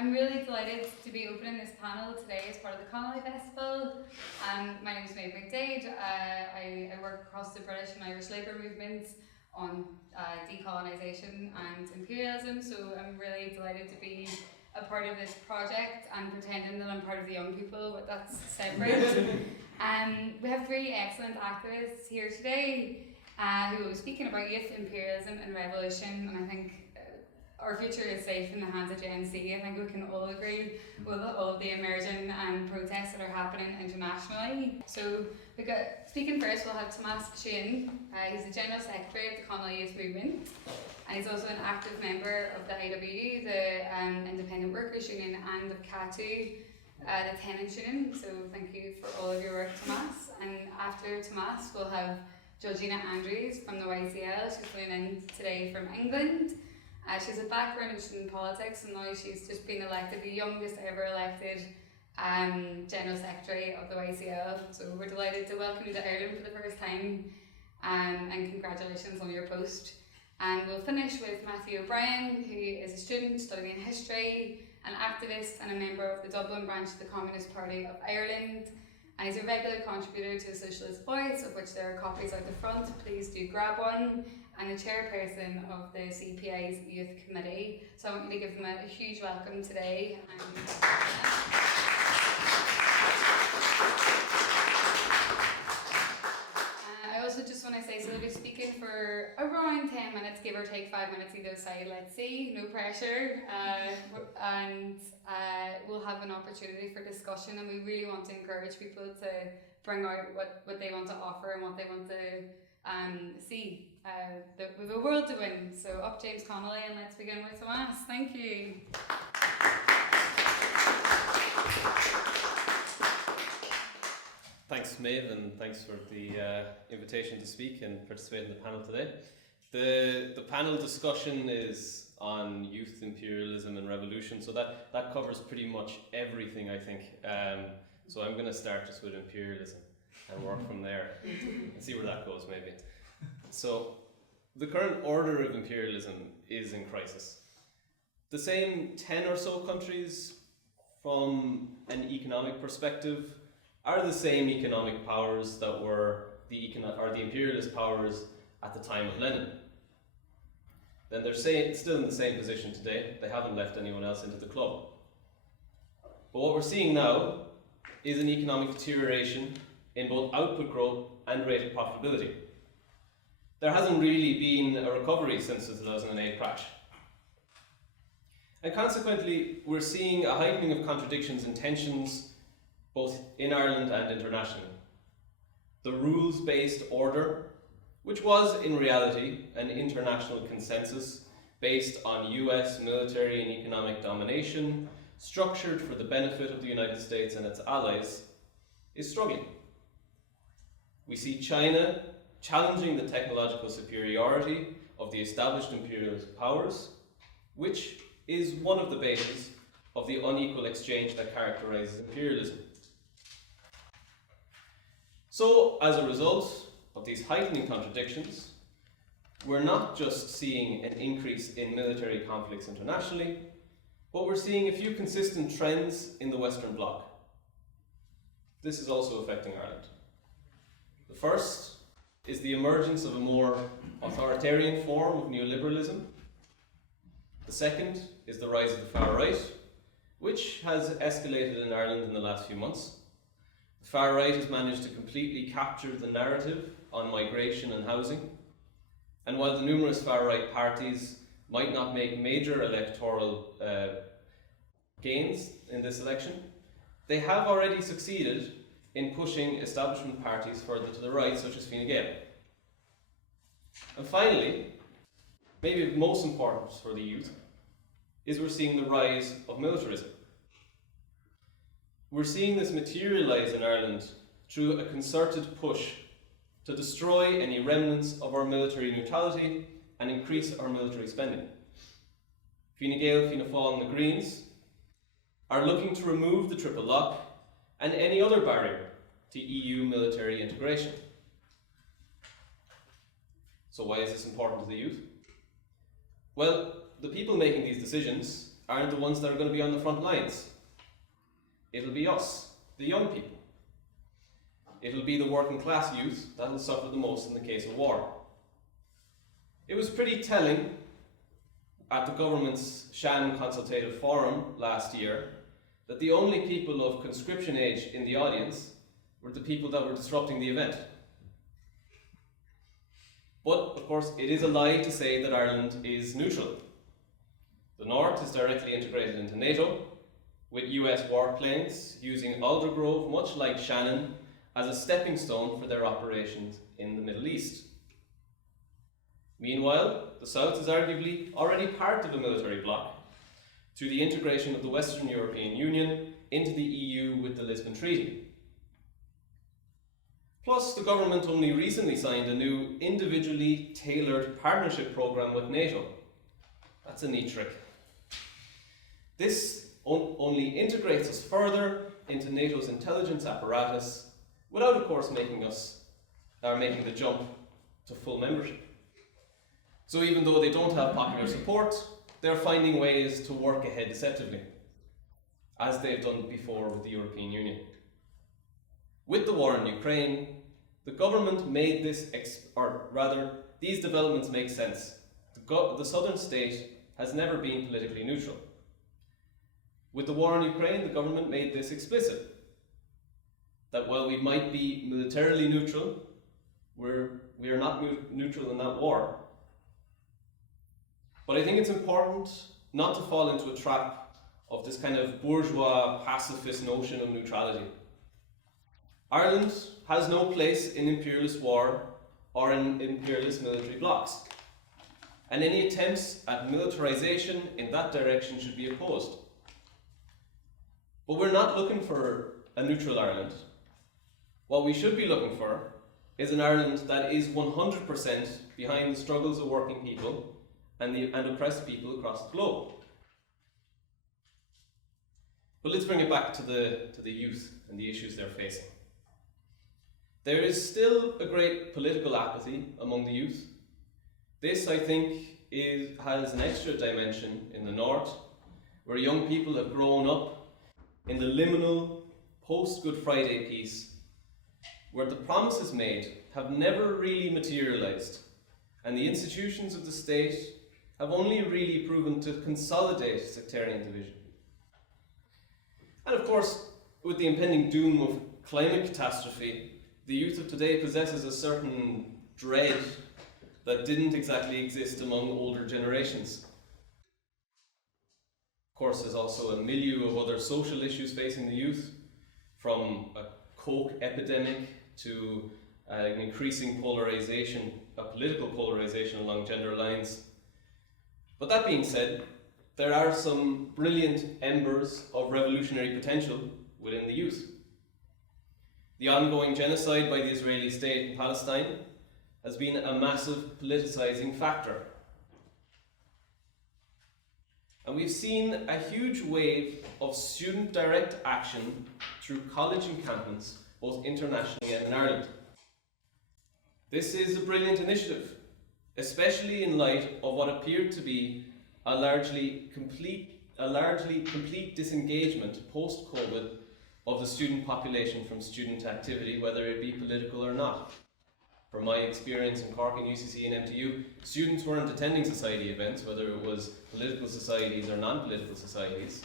I'm really delighted to be opening this panel today as part of the Connolly Festival. My name is Maeve McDade. I work across the British and Irish labour movements on decolonisation and imperialism, so I'm really delighted to be a part of this project and pretending that I'm part of the young people, but that's separate. We have three excellent activists here today who are speaking about youth, imperialism and revolution, and I think our future is safe in the hands of Gen Z. I think we can all agree with all of the emerging protests that are happening internationally. So speaking first, we'll have Tomás Sheehan. He's the General Secretary of the Connolly Youth Movement, and he's also an active member of the IW, the Independent Workers Union, and of CATU, the Tenants Union. So thank you for all of your work, Tomás. And after Tomás, we'll have Georgina from the YCL. She's flown in today from England. She's a background in politics, and now she's just been elected the youngest ever elected General Secretary of the YCL. So we're delighted to welcome you to Ireland for the first time, and congratulations on your post. And we'll finish with Matthew O'Brien, who is a student studying history, an activist and a member of the Dublin branch of the Communist Party of Ireland. And he's a regular contributor to the Socialist Voice, of which there are copies out the front. Please do grab one. And the chairperson of the CPI's Youth Committee. So I want you to give them a huge welcome today. I also just want to say, so they'll be speaking for around 10 minutes, give or take 5 minutes either side, let's see, no pressure. And we'll have an opportunity for discussion, and we really want to encourage people to bring out what they want to offer and what they want to see. We have a world to win. So up James Connolly, and let's begin with Tomás. Thank you. Thanks, Maeve, and thanks for the invitation to speak and participate in the panel today. The panel discussion is on youth, imperialism and revolution, so that covers pretty much everything, I think. So I'm going to start just with imperialism and work from there and see where that goes, maybe. So, the current order of imperialism is in crisis. The same 10 or so countries, from an economic perspective, are the same economic powers that were the imperialist powers at the time of Lenin. Then they're still in the same position today. They haven't left anyone else into the club. But what we're seeing now is an economic deterioration in both output growth and rate of profitability. There hasn't really been a recovery since the 2008 crash. And consequently, we're seeing a heightening of contradictions and tensions both in Ireland and internationally. The rules-based order, which was in reality an international consensus based on US military and economic domination, structured for the benefit of the United States and its allies, is struggling. We see China challenging the technological superiority of the established imperialist powers, which is one of the bases of the unequal exchange that characterizes imperialism. So, as a result of these heightening contradictions, we're not just seeing an increase in military conflicts internationally, but we're seeing a few consistent trends in the Western Bloc. This is also affecting Ireland. The first is the emergence of a more authoritarian form of neoliberalism. The second is the rise of the far right, which has escalated in Ireland in the last few months. The far right has managed to completely capture the narrative on migration and housing. And while the numerous far right parties might not make major electoral gains in this election, they have already succeeded in pushing establishment parties further to the right, such as Fine Gael. And finally, maybe most important for the youth, is we're seeing the rise of militarism. We're seeing this materialise in Ireland through a concerted push to destroy any remnants of our military neutrality and increase our military spending. Fine Gael, Fianna Fáil and the Greens are looking to remove the triple lock and any other barrier to EU military integration. So why is this important to the youth? Well, the people making these decisions aren't the ones that are going to be on the front lines. It'll be us, the young people. It'll be the working class youth that will suffer the most in the case of war. It was pretty telling at the government's Sheehan Consultative Forum last year that the only people of conscription age in the audience were the people that were disrupting the event. But, of course, it is a lie to say that Ireland is neutral. The North is directly integrated into NATO, with US warplanes using Aldergrove, much like Shannon, as a stepping stone for their operations in the Middle East. Meanwhile, the South is arguably already part of the military bloc through the integration of the Western European Union into the EU with the Lisbon Treaty. Plus, the government only recently signed a new individually tailored partnership programme with NATO. That's a neat trick. This only integrates us further into NATO's intelligence apparatus without, of course, making the jump to full membership. So even though they don't have popular support, they're finding ways to work ahead deceptively, as they've done before with the European Union. With the war in Ukraine, the government made these developments make sense. The southern state has never been politically neutral. With the war in Ukraine, the government made this explicit, that while we might be militarily neutral, we are not neutral in that war. But I think it's important not to fall into a trap of this kind of bourgeois pacifist notion of neutrality. Ireland has no place in imperialist war or in imperialist military blocs, and any attempts at militarization in that direction should be opposed. But we're not looking for a neutral Ireland. What we should be looking for is an Ireland that is 100% behind the struggles of working people and oppressed people across the globe. But let's bring it back to the youth and the issues they're facing. There is still a great political apathy among the youth. This, I think, has an extra dimension in the North, where young people have grown up in the liminal post-Good Friday peace, where the promises made have never really materialised, and the institutions of the state have only really proven to consolidate sectarian division. And of course, with the impending doom of climate catastrophe, the youth of today possesses a certain dread that didn't exactly exist among older generations. Of course, there's also a milieu of other social issues facing the youth, from a coke epidemic to an increasing polarization, a political polarization along gender lines. But that being said, there are some brilliant embers of revolutionary potential within the youth. The ongoing genocide by the Israeli state in Palestine has been a massive politicizing factor. And we've seen a huge wave of student direct action through college encampments, both internationally and in Ireland. This is a brilliant initiative, especially in light of what appeared to be a largely complete disengagement post-COVID of the student population from student activity, whether it be political or not. From my experience in Cork and UCC and MTU, students weren't attending society events, whether it was political societies or non-political societies,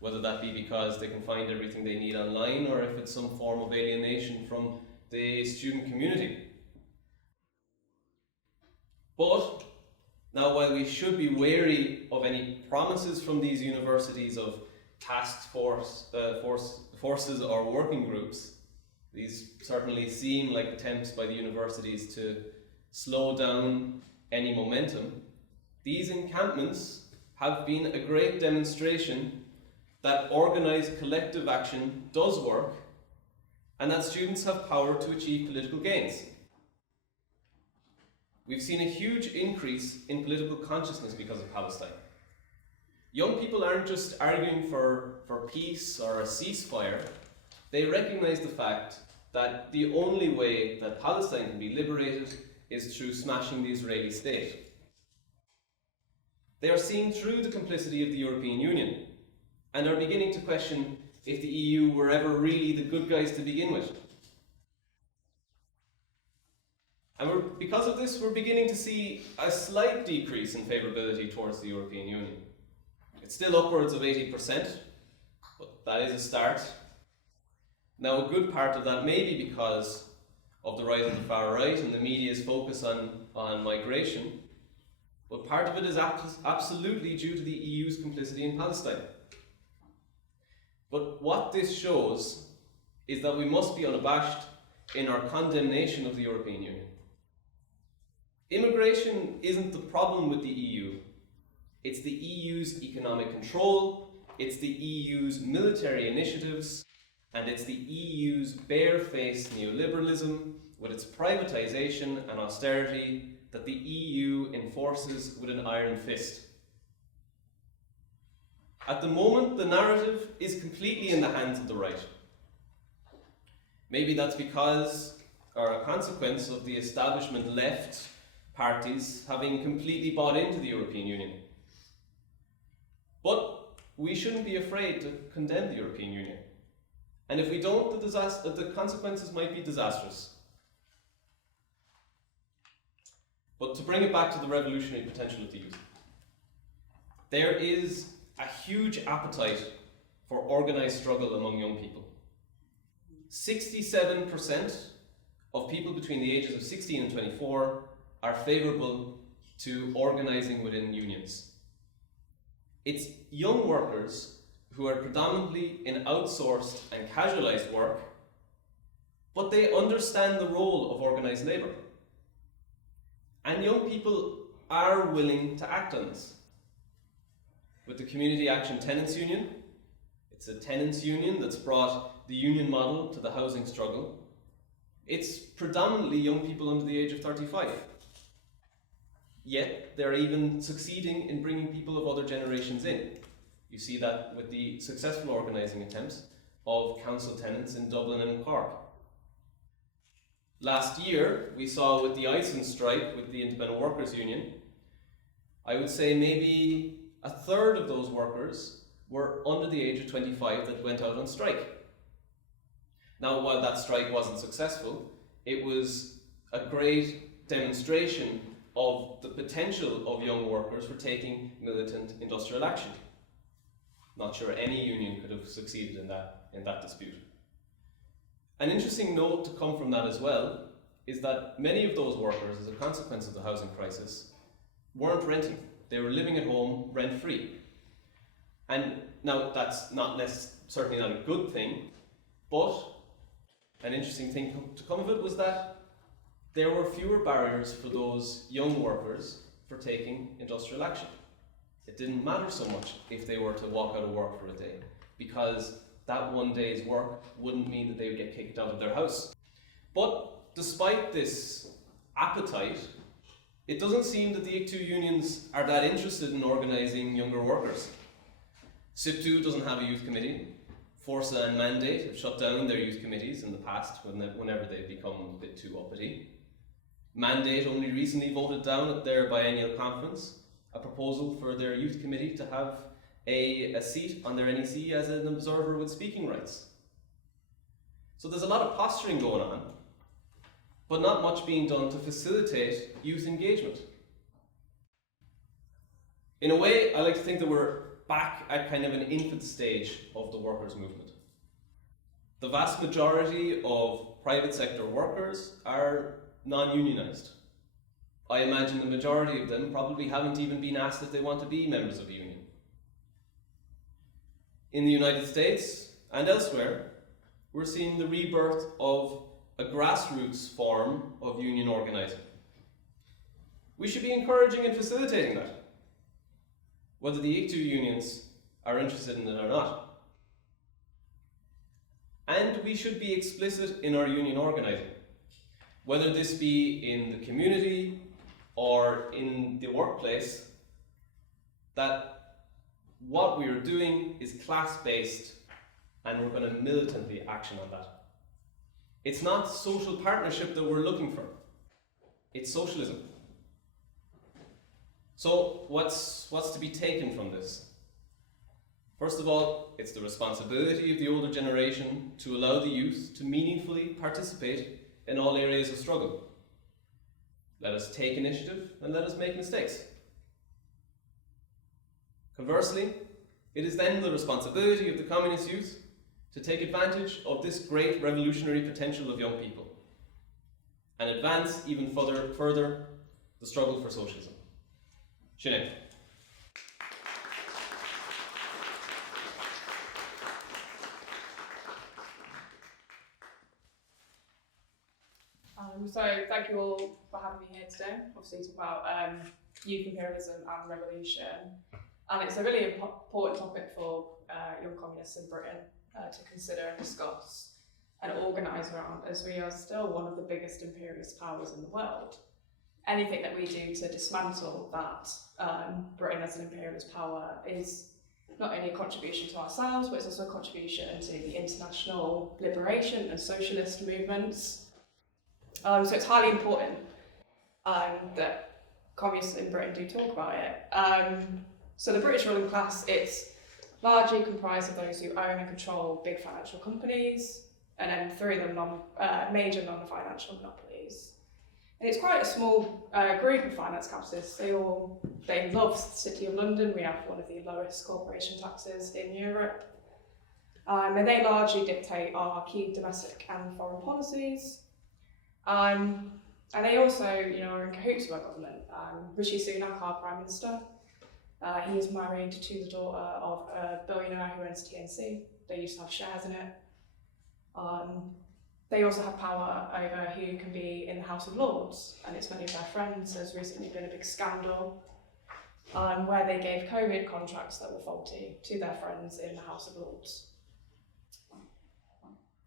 whether that be because they can find everything they need online or if it's some form of alienation from the student community. But now, while we should be wary of any promises from these universities of task forces or working groups, these certainly seem like attempts by the universities to slow down any momentum. These encampments have been a great demonstration that organised collective action does work and that students have power to achieve political gains. We've seen a huge increase in political consciousness because of Palestine. Young people aren't just arguing for peace or a ceasefire. They recognise the fact that the only way that Palestine can be liberated is through smashing the Israeli state. They are seeing through the complicity of the European Union and are beginning to question if the EU were ever really the good guys to begin with. And because of this, we're beginning to see a slight decrease in favourability towards the European Union. It's still upwards of 80%, but that is a start. Now, a good part of that may be because of the rise of the far right and the media's focus on migration, but part of it is absolutely due to the EU's complicity in Palestine. But what this shows is that we must be unabashed in our condemnation of the European Union. Immigration isn't the problem with the EU. It's the EU's economic control, it's the EU's military initiatives, and it's the EU's barefaced neoliberalism with its privatisation and austerity that the EU enforces with an iron fist. At the moment, the narrative is completely in the hands of the right. Maybe that's because, or a consequence of the establishment left parties having completely bought into the European Union. But we shouldn't be afraid to condemn the European Union. And if we don't, the consequences might be disastrous. But to bring it back to the revolutionary potential of the youth, there is a huge appetite for organised struggle among young people. 67% of people between the ages of 16 and 24 are favourable to organising within unions. It's young workers who are predominantly in outsourced and casualised work, but they understand the role of organised labour. And young people are willing to act on this. With the Community Action Tenants Union, it's a tenants union that's brought the union model to the housing struggle. It's predominantly young people under the age of 35. Yet they're even succeeding in bringing people of other generations in. You see that with the successful organising attempts of council tenants in Dublin and Cork. Last year, we saw with the Iceland strike with the Independent Workers Union, I would say maybe a third of those workers were under the age of 25 that went out on strike. Now, while that strike wasn't successful, it was a great demonstration of the potential of young workers for taking militant industrial action. Not sure any union could have succeeded in that dispute. An interesting note to come from that as well is that many of those workers, as a consequence of the housing crisis, weren't renting. They were living at home rent-free. And now that's certainly not a good thing, but an interesting thing to come of it was that there were fewer barriers for those young workers for taking industrial action. It didn't matter so much if they were to walk out of work for a day, because that one day's work wouldn't mean that they would get kicked out of their house. But despite this appetite, it doesn't seem that the ICTU unions are that interested in organising younger workers. SIPTU doesn't have a youth committee. Forza and Mandate have shut down their youth committees in the past whenever they've become a bit too uppity. Mandate only recently voted down at their biennial conference a proposal for their youth committee to have a seat on their NEC as an observer with speaking rights. So there's a lot of posturing going on, but not much being done to facilitate youth engagement. In a way, I like to think that we're back at kind of an infant stage of the workers' movement. The vast majority of private sector workers are non-unionised. I imagine the majority of them probably haven't even been asked if they want to be members of a union. In the United States and elsewhere, we're seeing the rebirth of a grassroots form of union organising. We should be encouraging and facilitating that, whether the ICTU unions are interested in it or not. And we should be explicit in our union organising, whether this be in the community or in the workplace, that what we are doing is class-based and we're going to militantly action on that. It's not social partnership that we're looking for, it's socialism. So what's to be taken from this? First of all, it's the responsibility of the older generation to allow the youth to meaningfully participate in all areas of struggle. Let us take initiative and let us make mistakes. Conversely, it is then the responsibility of the communist youth to take advantage of this great revolutionary potential of young people and advance even further the struggle for socialism. Sheehan. So thank you all for having me here today, obviously to talk about youth imperialism and revolution. And it's a really important topic for young communists in Britain to consider and discuss and organise around, as we are still one of the biggest imperialist powers in the world. Anything that we do to dismantle that Britain as an imperialist power is not only a contribution to ourselves, but it's also a contribution to the international liberation and socialist movements. So it's highly important that communists in Britain do talk about it. So the British ruling class, it's largely comprised of those who own and control big financial companies, and then three of them major non-financial monopolies. And it's quite a small group of finance capitalists. They love the City of London. We have one of the lowest corporation taxes in Europe. And they largely dictate our key domestic and foreign policies. And they also, are in cahoots with our government. Rishi Sunak, our Prime Minister, he is married to the daughter of a billionaire who owns TNC. They used to have shares in it. They also have power over who can be in the House of Lords, and it's many of their friends. There's recently been a big scandal where they gave COVID contracts that were faulty to their friends in the House of Lords.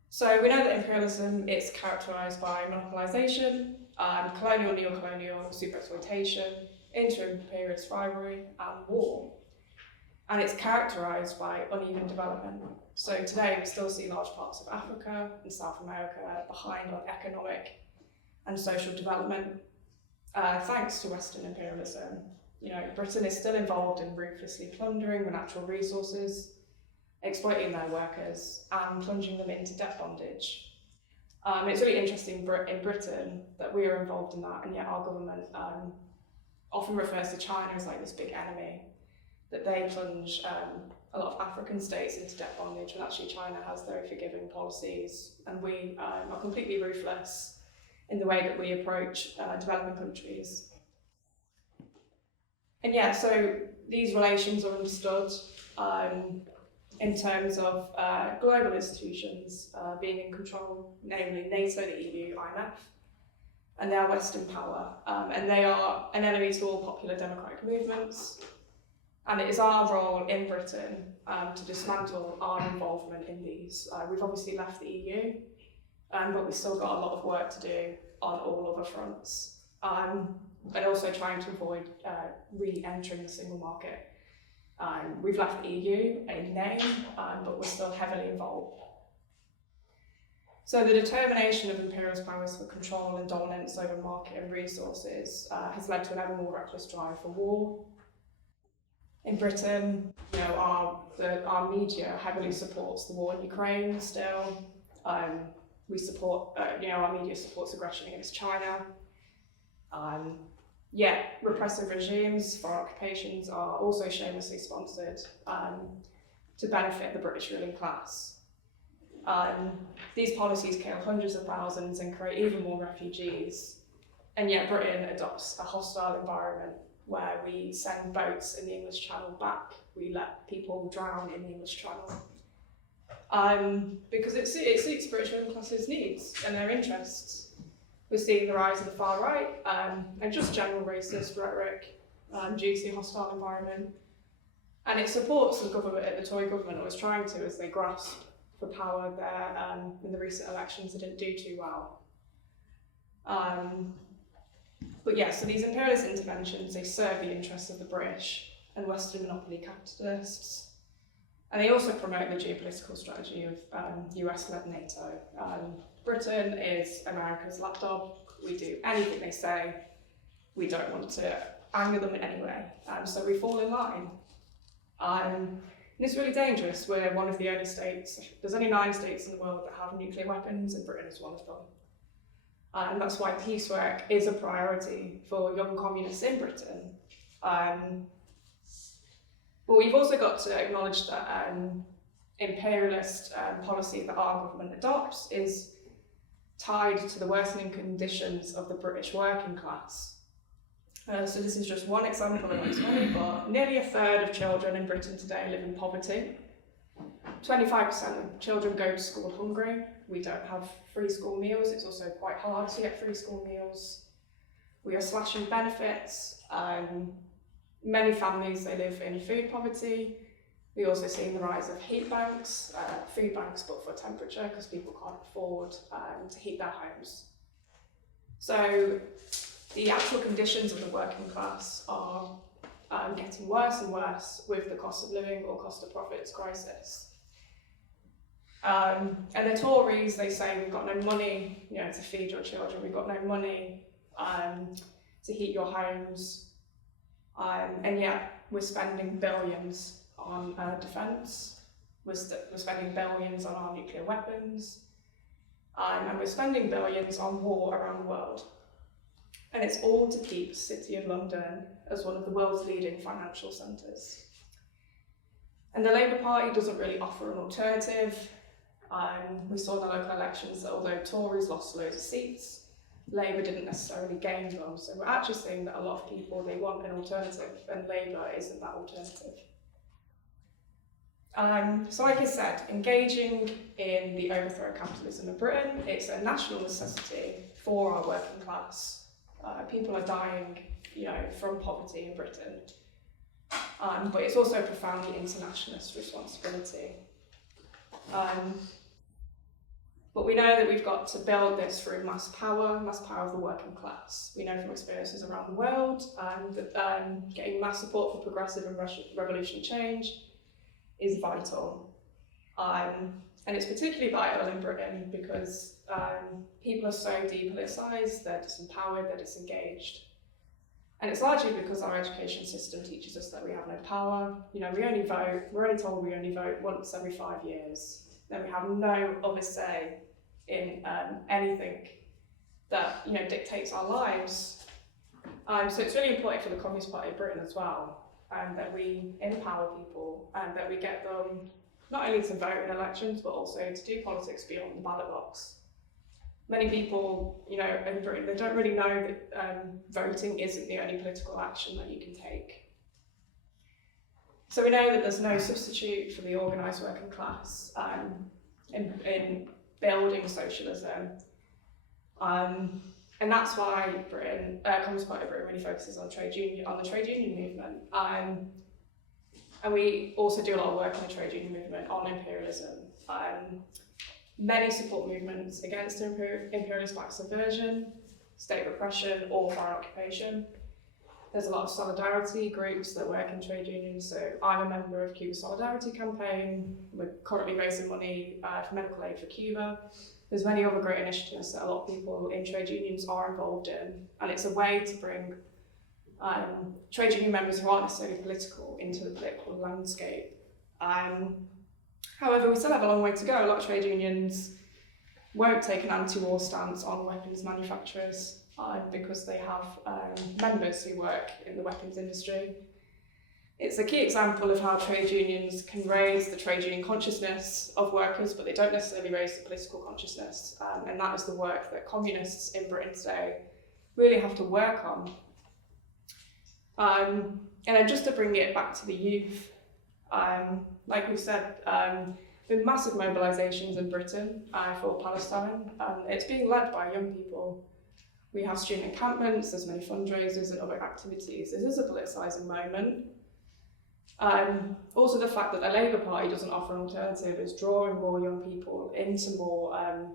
So we know that imperialism is characterised by monopolisation, colonial, neo-colonial, super-exploitation, inter-imperialist rivalry and war. And it's characterised by uneven development. So today we still see large parts of Africa and South America behind on economic and social development, thanks to Western imperialism. Britain is still involved in ruthlessly plundering the natural resources, exploiting their workers and plunging them into debt bondage. It's really interesting in Britain that we are involved in that, and yet our government often refers to China as like this big enemy, that they plunge a lot of African states into debt bondage, when actually China has very forgiving policies, and we are completely ruthless in the way that we approach developing countries. And yeah, so these relations are understood in terms of global institutions being in control, namely NATO, the EU, IMF, and they are Western power, and they are an enemy to all popular democratic movements. And it is our role in Britain to dismantle our involvement in these. We've obviously left the EU, but we've still got a lot of work to do on all other fronts, and also trying to avoid re-entering the single market. We've left the EU in name, but we're still heavily involved. So the determination of imperialist powers for control and dominance over market and resources has led to an ever more reckless drive for war. In Britain, our media heavily supports the war in Ukraine still. We support, our media supports aggression against China. Yet repressive regimes, foreign occupations are also shamelessly sponsored to benefit the British ruling class. These policies kill hundreds of thousands and create even more refugees. And yet Britain adopts a hostile environment where we send boats in the English Channel back. We let people drown in the English Channel. Because it suits British ruling class's needs and their interests. We're seeing the rise of the far right and just general racist rhetoric due to the hostile environment. And it supports the government, the Tory government, was trying to, as they grasp for power there in the recent elections. They didn't do too well. But yeah, so these imperialist interventions, they serve the interests of the British and Western monopoly capitalists. And they also promote the geopolitical strategy of US-led NATO. Britain is America's lapdog. We do anything they say. We don't want to anger them in any way. So we fall in line. And it's really dangerous. We're one of the only states, there's only 9 states in the world that have nuclear weapons, and Britain is one of them. And that's why peace work is a priority for young communists in Britain. But we've also got to acknowledge that imperialist policy that our government adopts is tied to the worsening conditions of the British working class. So this is just one example amongst many, but nearly a third of children in Britain today live in poverty. 25% of children go to school hungry. We don't have free school meals. It's also quite hard to get free school meals. We are slashing benefits. Many families, they live in food poverty. We also see the rise of heat banks, food banks but for temperature, because people can't afford to heat their homes. So the actual conditions of the working class are getting worse and worse with the cost of living or cost of profits crisis. And the Tories, they say we've got no money, to feed your children. We've got no money to heat your homes, and yet we're spending billions on defence. We're spending billions on our nuclear weapons, and we're spending billions on war around the world. And it's all to keep the City of London as one of the world's leading financial centres. And the Labour Party doesn't really offer an alternative. We saw in the local elections that although Tories lost loads of seats, Labour didn't necessarily gain them. So we're actually seeing that a lot of people, they want an alternative, and Labour isn't that alternative. So like I said, engaging in the overthrow of capitalism in Britain, it's a national necessity for our working class. People are dying, from poverty in Britain. But it's also a profoundly internationalist responsibility. But we know that we've got to build this through mass power of the working class. We know from experiences around the world that getting mass support for progressive and revolutionary change is vital. And it's particularly vital in Britain because people are so depoliticised, they're disempowered, they're disengaged. And it's largely because our education system teaches us that we have no power. We're only told we only vote once every 5 years. Then we have no other say in anything that dictates our lives. So it's really important for the Communist Party of Britain as well, that we empower people and that we get them not only to vote in elections, but also to do politics beyond the ballot box. Many people, in Britain, they don't really know that voting isn't the only political action that you can take. So we know that there's no substitute for the organised working class in building socialism. And that's why Communist Party of Britain really focuses on the trade union movement. And we also do a lot of work on the trade union movement, on imperialism. Many support movements against imperialist black subversion, state repression, or foreign occupation. There's a lot of solidarity groups that work in trade unions. So I'm a member of Cuba Solidarity Campaign. We're currently raising money for medical aid for Cuba. There's many other great initiatives that a lot of people in trade unions are involved in. And it's a way to bring trade union members who aren't necessarily political into the political landscape. However, we still have a long way to go. A lot of trade unions won't take an anti-war stance on weapons manufacturers because they have members who work in the weapons industry. It's a key example of how trade unions can raise the trade union consciousness of workers, but they don't necessarily raise the political consciousness. And that is the work that communists in Britain today really have to work on. And then just to bring it back to the youth, like we said, been massive mobilisations in Britain for Palestine. It's being led by young people. We have student encampments, there's many fundraisers and other activities. This is a politicising moment. Also the fact that the Labour Party doesn't offer an alternative is drawing more young people into more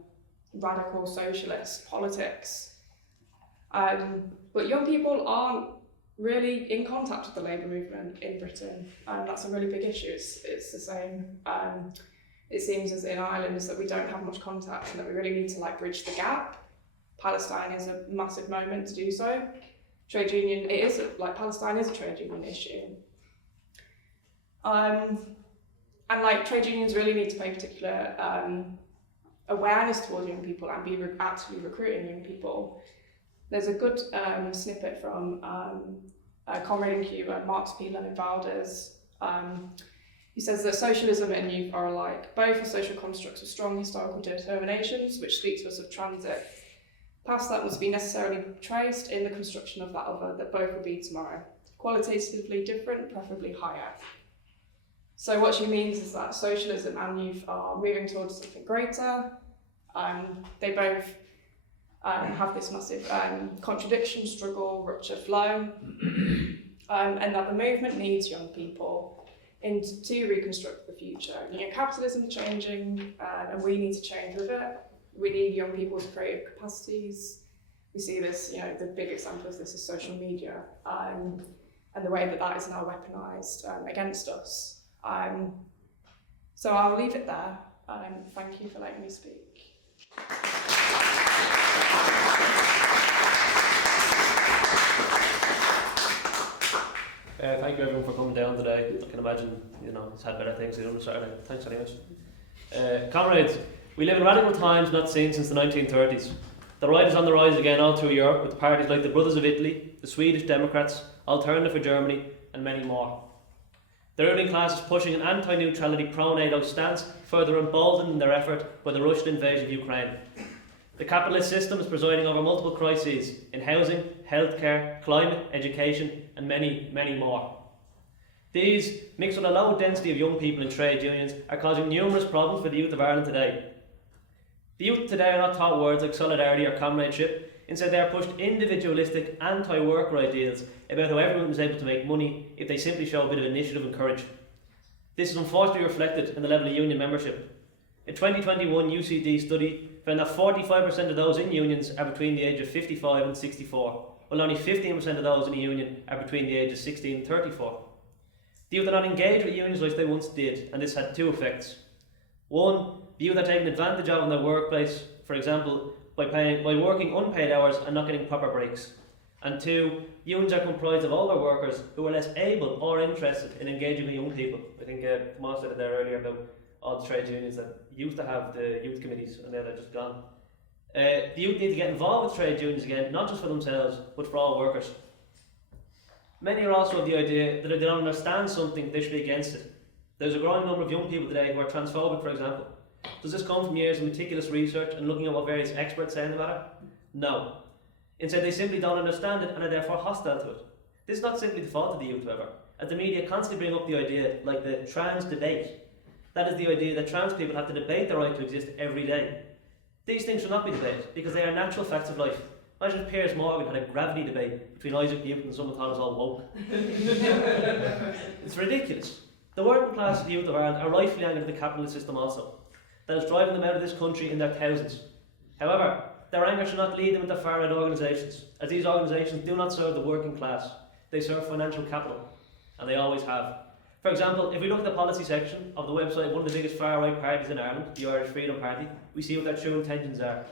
radical socialist politics. But young people aren't really in contact with the labour movement in Britain, and that's a really big issue. It's the same, it seems, as in Ireland, is that we don't have much contact and that we really need to bridge the gap. Palestine is a massive moment to do so. trade union, it is, like, Palestine is a trade union issue. And like, trade unions really need to pay particular awareness towards young people and be actively recruiting young people. There's a good snippet from Comrade in Cuba, Marx P. Lenin Valdez. He says that socialism and youth are alike. Both are social constructs with strong historical determinations, which speak to us of transit. Past that must be necessarily traced in the construction of that other that both will be tomorrow. Qualitatively different, preferably higher. So what she means is that socialism and youth are moving towards something greater. They both have this massive contradiction, struggle, rupture, flow, and that the movement needs young people to reconstruct the future. Capitalism is changing, and we need to change with it. We need young people's creative capacities. We see this, the big example of this is social media, and the way that is now weaponized against us. So I'll leave it there. Thank you for letting me speak. Thank you everyone for coming down today. I can imagine, it's had better things to do on a Saturday. Thanks anyways. Comrades, we live in radical times not seen since the 1930s. The right is on the rise again all through Europe with parties like the Brothers of Italy, the Swedish Democrats, Alternative for Germany and many more. The ruling class is pushing an anti-neutrality pro-NATO stance, further emboldened in their effort by the Russian invasion of Ukraine. The capitalist system is presiding over multiple crises in housing, healthcare, climate, education and many, many more. These, mixed with a low density of young people in trade unions, are causing numerous problems for the youth of Ireland today. The youth today are not taught words like solidarity or comradeship. Instead, they are pushed individualistic, anti-worker ideals about how everyone is able to make money if they simply show a bit of initiative and courage. This is unfortunately reflected in the level of union membership. A 2021 UCD study found that 45% of those in unions are between the age of 55 and 64, while only 15% of those in a union are between the ages of 16 and 34. The youth are not engaged with unions like they once did, and this had two effects. One, the youth are taken advantage of in their workplace, for example, by working unpaid hours and not getting proper breaks. And two, unions are comprised of older workers who are less able or interested in engaging with young people. I think Tomás said it there earlier about all the trade unions that used to have the youth committees and now they're just gone. The youth need to get involved with trade unions again, not just for themselves, but for all workers. Many are also of the idea that if they don't understand something, they should be against it. There's a growing number of young people today who are transphobic, for example. Does this come from years of meticulous research and looking at what various experts say in the matter? No. Instead, they simply don't understand it and are therefore hostile to it. This is not simply the fault of the youth, however, as the media constantly bring up the idea, like the trans debate. That is the idea that trans people have to debate their right to exist every day. These things should not be debated because they are natural facts of life. Imagine if Piers Morgan had a gravity debate between Isaac Newton and someone thought us all woke. It's ridiculous. The working class youth of Ireland are rightfully angry at the capitalist system also. That is driving them out of this country in their thousands. However, their anger should not lead them into far-right organisations, as these organisations do not serve the working class. They serve financial capital, and they always have. For example, if we look at the policy section of the website of one of the biggest far-right parties in Ireland, the Irish Freedom Party, we see what their true intentions are.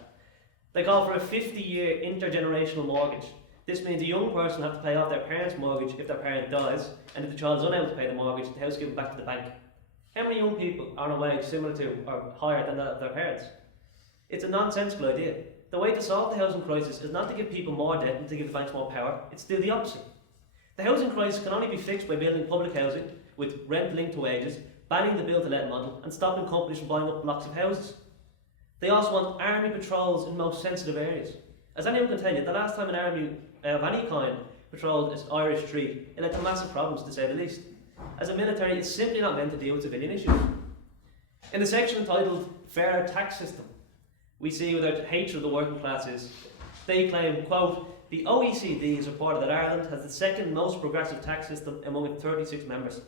They call for a 50-year intergenerational mortgage. This means a young person will have to pay off their parents' mortgage if their parent dies, and if the child is unable to pay the mortgage, the house is given back to the bank. How many young people are on a wage similar to or higher than that of their parents? It's a nonsensical idea. The way to solve the housing crisis is not to give people more debt and to give the banks more power, it's to do the opposite. The housing crisis can only be fixed by building public housing with rent linked to wages, banning the build-to-let model and stopping companies from buying up blocks of houses. They also want army patrols in most sensitive areas. As anyone can tell you, the last time an army of any kind patrolled an Irish street, it led to massive problems to say the least. As a military, it's simply not meant to deal with civilian issues. In the section entitled Fairer Tax System, we see what their hatred of the working class is. They claim, quote, the OECD has reported that Ireland has the second most progressive tax system among its 36 members.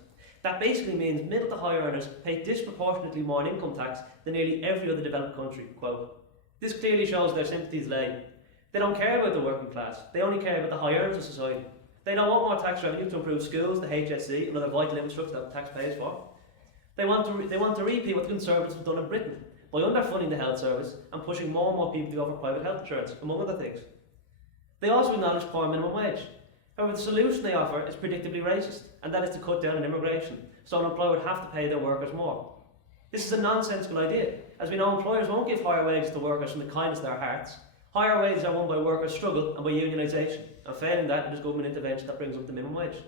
That basically means middle to high earners pay disproportionately more in income tax than nearly every other developed country, quote. This clearly shows their sympathies lay. They don't care about the working class, they only care about the high earners of society. They don't want more tax revenue to improve schools, the HSE and other vital infrastructure that the tax pays for. They want to repeat what the Conservatives have done in Britain by underfunding the health service and pushing more and more people to go for private health insurance, among other things. They also acknowledge poor minimum wage. However, the solution they offer is predictably racist, and that is to cut down on immigration, so an employer would have to pay their workers more. This is a nonsensical idea, as we know employers won't give higher wages to workers from the kindness of their hearts. Higher wages are won by workers' struggle and by unionisation, and failing that, it is government intervention that brings up the minimum wage.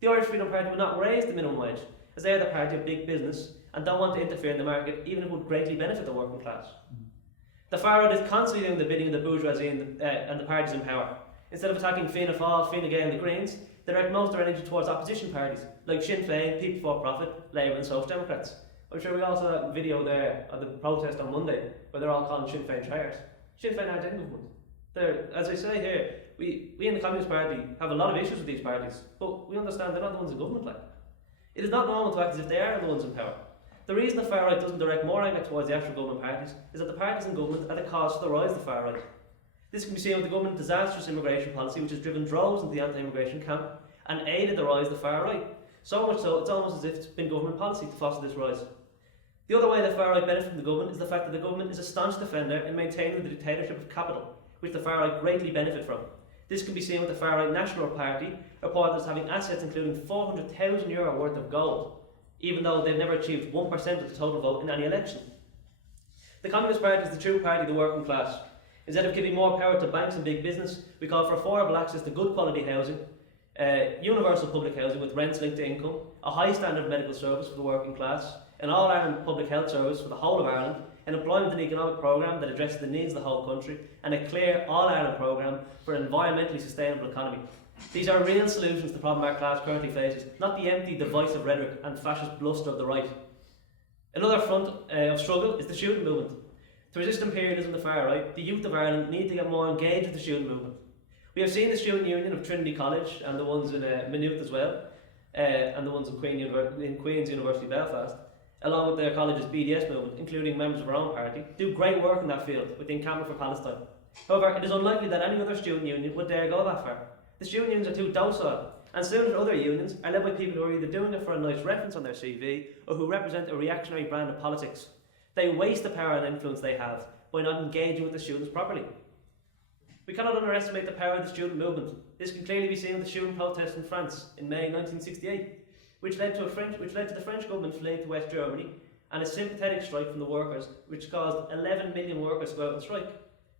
The Irish Freedom Party would not raise the minimum wage, as they are the party of big business and don't want to interfere in the market, even if it would greatly benefit the working class. The far right is constantly doing the bidding of the bourgeoisie and the parties in power. Instead of attacking Fianna Fáil, Fine Gael and the Greens, they direct most of their energy towards opposition parties, like Sinn Féin, People for Profit, Labour and Social Democrats. I'm sure we also had a video there of the protest on Monday, where they're all calling Sinn Féin traitors. Sinn Féin aren't in government. As I say here, we in the Communist Party have a lot of issues with these parties, but we understand they're not the ones in government like. It is not normal to act as if they are the ones in power. The reason the far right doesn't direct more anger towards the actual government parties is that the parties in government are the cause for the rise of the far right. This can be seen with the government's disastrous immigration policy, which has driven droves into the anti-immigration camp and aided the rise of the far right. So much so, it's almost as if it's been government policy to foster this rise. The other way the far right benefit from the government is the fact that the government is a staunch defender in maintaining the dictatorship of capital, which the far right greatly benefit from. This can be seen with the far right National Party, reported as having assets including €400,000 worth of gold, even though they've never achieved 1% of the total vote in any election. The Communist Party is the true party of the working class. Instead of giving more power to banks and big business, we call for affordable access to good quality housing, universal public housing with rents linked to income, a high standard of medical service for the working class, an all-Ireland public health service for the whole of Ireland, an employment and economic programme that addresses the needs of the whole country, and a clear all-Ireland programme for an environmentally sustainable economy. These are real solutions to the problem our class currently faces, not the empty, divisive rhetoric and fascist bluster of the right. Another front of struggle is the student movement. To resist imperialism on the far right, the youth of Ireland need to get more engaged with the student movement. We have seen the student union of Trinity College and the ones in Maynooth as well, and the ones in Queen's University Belfast, along with their college's BDS movement, including members of our own party, do great work in that field with the Encampment for Palestine. However, it is unlikely that any other student union would dare go that far. The student unions are too docile, and student other unions are led by people who are either doing it for a nice reference on their CV or who represent a reactionary brand of politics. They waste the power and influence they have by not engaging with the students properly. We cannot underestimate the power of the student movement. This can clearly be seen with the student protests in France in May 1968, which led to the French government fleeing to West Germany, and a sympathetic strike from the workers, which caused 11 million workers to go out and strike.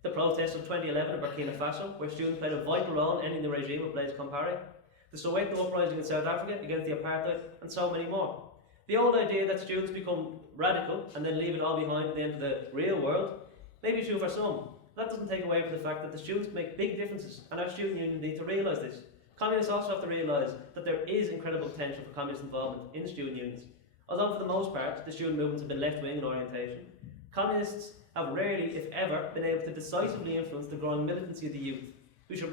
The protests of 2011 in Burkina Faso, where students played a vital role in ending the regime of Blaise Compaoré. The Soweto uprising in South Africa against the apartheid, and so many more. The old idea that students become radical and then leave it all behind at the end of the real world may be true for some. That doesn't take away from the fact that the students make big differences, and our student unions need to realise this. Communists also have to realise that there is incredible potential for communist involvement in student unions. Although for the most part, the student movements have been left-wing in orientation, communists have rarely, if ever, been able to decisively influence the growing militancy of the youth. We should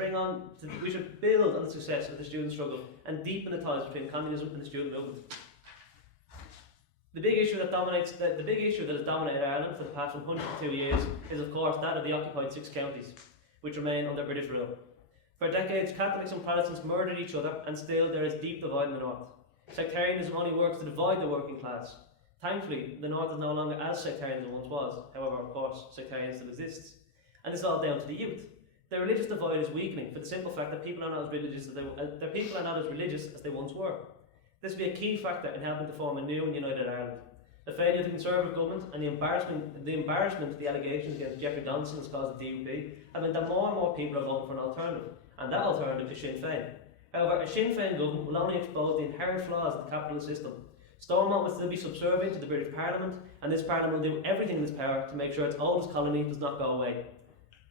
build on the success of the student struggle and deepen the ties between communism and the student movement. The big issue that has dominated Ireland for the past 102 years is, of course, that of the occupied 6 counties, which remain under British rule. For decades, Catholics and Protestants murdered each other, and still there is deep divide in the north. Sectarianism only works to divide the working class. Thankfully, the north is no longer as sectarian as it once was. However, of course, sectarianism still exists. And this is all down to the youth. The religious divide is weakening for the simple fact that people are not as religious as they once were. This will be a key factor in helping to form a new and united Ireland. The failure of the Conservative government and the embarrassment of the allegations against Jeffrey Donaldson has caused the DUP have meant that more and more people are voting for an alternative, and that alternative is Sinn Féin. However, a Sinn Féin government will only expose the inherent flaws of the capitalist system. Stormont will still be subservient to the British Parliament, and this Parliament will do everything in its power to make sure its oldest colony does not go away.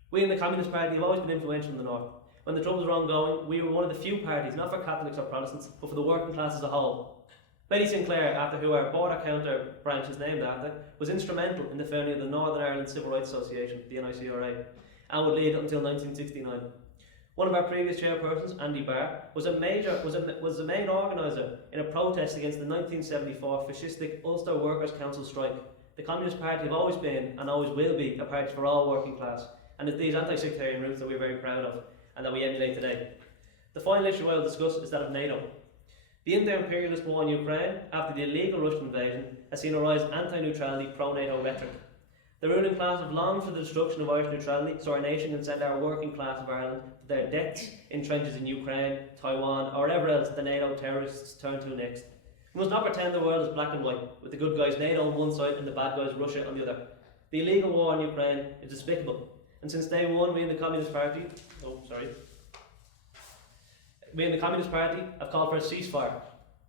We in the Communist Party have always been influential in the north. When the troubles were ongoing, we were one of the few parties, not for Catholics or Protestants, but for the working class as a whole. Betty Sinclair, after who our border counter branch is named after, was instrumental in the founding of the Northern Ireland Civil Rights Association, the NICRA, and would lead until 1969. One of our previous chairpersons, Andy Barr, was the main organiser in a protest against the 1974 fascistic Ulster Workers' Council strike. The Communist Party have always been, and always will be, a party for all working class, and it's these anti-sectarian roots that we're very proud of, and that we emulate today. The final issue I will discuss is that of NATO. The inter-imperialist war in Ukraine, after the illegal Russian invasion, has seen a rise of anti-neutrality, pro-NATO rhetoric. The ruling class have longed for the destruction of Irish neutrality so our nation can send our working class of Ireland to their deaths in trenches in Ukraine, Taiwan, or wherever else the NATO terrorists turn to next. We must not pretend the world is black and white, with the good guys NATO on one side and the bad guys Russia on the other. The illegal war in Ukraine is despicable, and since day one we in the Communist Party have called for a ceasefire.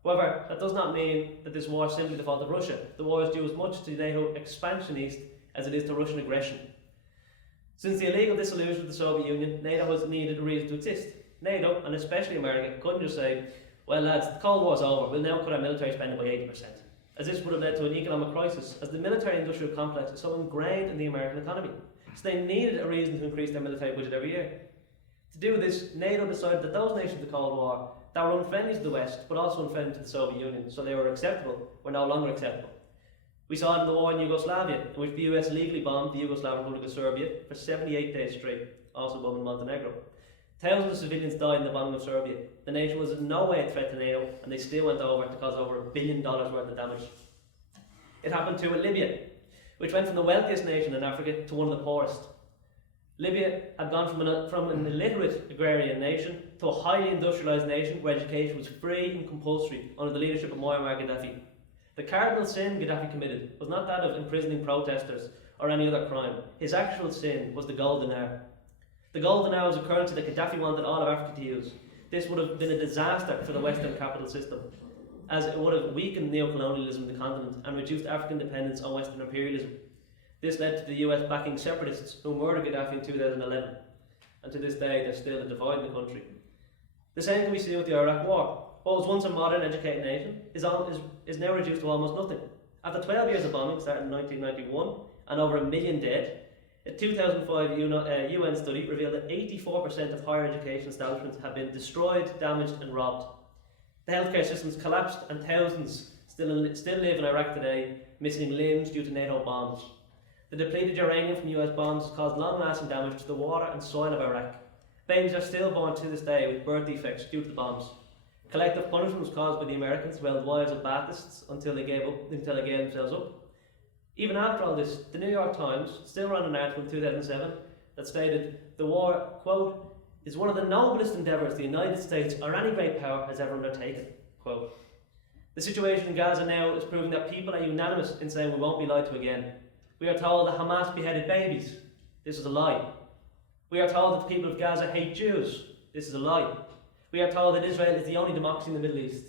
However, that does not mean that this war is simply the fault of Russia. The war is due as much to NATO expansion east as it is to Russian aggression. Since the illegal dissolution of the Soviet Union, NATO has needed a reason to exist. NATO, and especially America, couldn't just say, well lads, the Cold War's over, we'll now cut our military spending by 80%. As this would have led to an economic crisis, as the military-industrial complex is so ingrained in the American economy. So they needed a reason to increase their military budget every year. To do this, NATO decided that those nations of the Cold War that were unfriendly to the West, but also unfriendly to the Soviet Union, so they were acceptable, were no longer acceptable. We saw it in the war in Yugoslavia, in which the US illegally bombed the Yugoslav Republic of Serbia for 78 days straight, also bombing Montenegro. Thousands of civilians died in the bombing of Serbia. The nation was in no way a threat to NATO, and they still went over to cause over $1 billion worth of damage. It happened too with Libya, which went from the wealthiest nation in Africa to one of the poorest. Libya had gone from an illiterate agrarian nation to a highly industrialised nation where education was free and compulsory under the leadership of Muammar Gaddafi. The cardinal sin Gaddafi committed was not that of imprisoning protesters or any other crime. His actual sin was the gold dinar. The gold dinar was a currency that Gaddafi wanted all of Africa to use. This would have been a disaster for the Western capital system, as it would have weakened neo-colonialism in the continent and reduced African dependence on Western imperialism. This led to the US backing separatists who murdered Gaddafi in 2011, and to this day there's still a divide in the country. The same can be seen with the Iraq War. What was once a modern, educated nation is now reduced to almost nothing. After 12 years of bombing, starting in 1991, and over 1 million dead, a 2005 UN study revealed that 84% of higher education establishments have been destroyed, damaged and robbed. The healthcare systems collapsed and thousands still live in Iraq today, missing limbs due to NATO bombs. The depleted uranium from US bombs has caused long-lasting damage to the water and soil of Iraq. Babies are still born to this day with birth defects due to the bombs. Collective punishment was caused by the Americans who held wives of Baptists until they gave themselves up. Even after all this, the New York Times still ran an article in 2007 that stated the war, quote, is one of the noblest endeavours the United States or any great power has ever undertaken, quote. The situation in Gaza now is proving that people are unanimous in saying we won't be lied to again. We are told that Hamas beheaded babies. This is a lie. We are told that the people of Gaza hate Jews. This is a lie. We are told that Israel is the only democracy in the Middle East.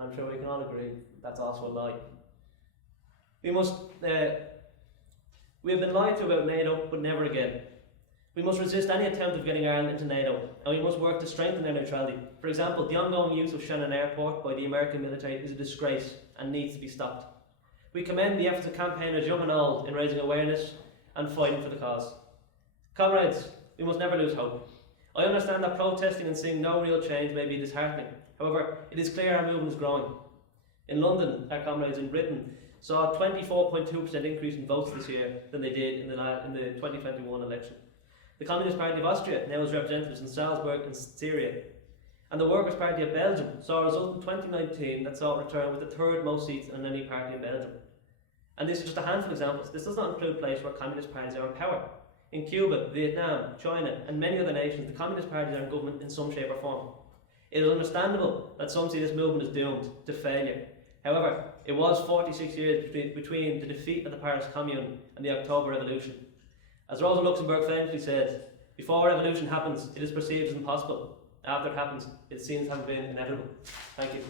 I'm sure we can all agree that's also a lie. We have been lied to about NATO, but never again. We must resist any attempt of getting Ireland into NATO, and we must work to strengthen our neutrality. For example, the ongoing use of Sheehan Airport by the American military is a disgrace and needs to be stopped. We commend the efforts of campaigners young and old in raising awareness and fighting for the cause. Comrades, we must never lose hope. I understand that protesting and seeing no real change may be disheartening. However, it is clear our movement is growing. In London, our comrades in Britain saw a 24.2% increase in votes this year than they did in the 2021 election. The Communist Party of Austria now has representatives in Salzburg and Syria. And the Workers' Party of Belgium saw a result in 2019 that saw it return with the third most seats in any party in Belgium. And this is just a handful of examples. This does not include places where communist parties are in power. In Cuba, Vietnam, China and many other nations, the communist parties are in government in some shape or form. It is understandable that some see this movement as doomed to failure. However, it was 46 years between the defeat of the Paris Commune and the October Revolution. As Rosa Luxemburg famously said, before a revolution happens, it is perceived as impossible. After it happens, it seems to have been inevitable. Thank you.